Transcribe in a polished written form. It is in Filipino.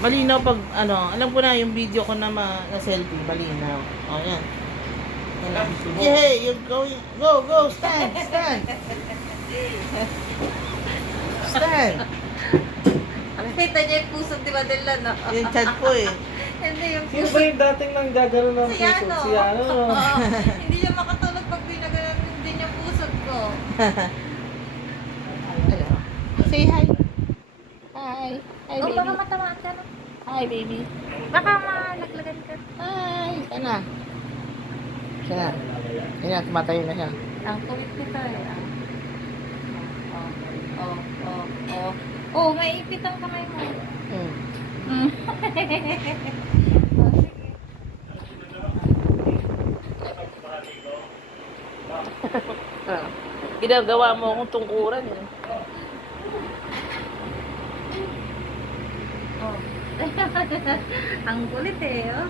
Malinaw pag ano, alam ko na yung video ko na na selfie, malinaw. O, yan. Yan na. Yeah, you're going. Go, go, stand, stand. Stand. Nakita niya yung puso, di ba, Dela, no? Yung chat ko eh. Hindi yung Sino puso. ba yung dating nang gagano ng Si puso? Ano. Si Ano? Oo. Hindi niya makatulog pag binagalan din yung puso ko. Hello. Say hi. Hi. Hi, Oh, baby. baka matamaan ka, no? Hi, baby. Baka malaglagan ka. Hi. Sana. Sana. Yan na, tumatayo na siya. Ang kulit nito eh. Oh, oh, oh. Oh, may ipit ang kamay mo. Hmm. Mm. Oh, sige. Ginagawa mo akong tungkuran eh. Oh. Ang kulit eh, oh.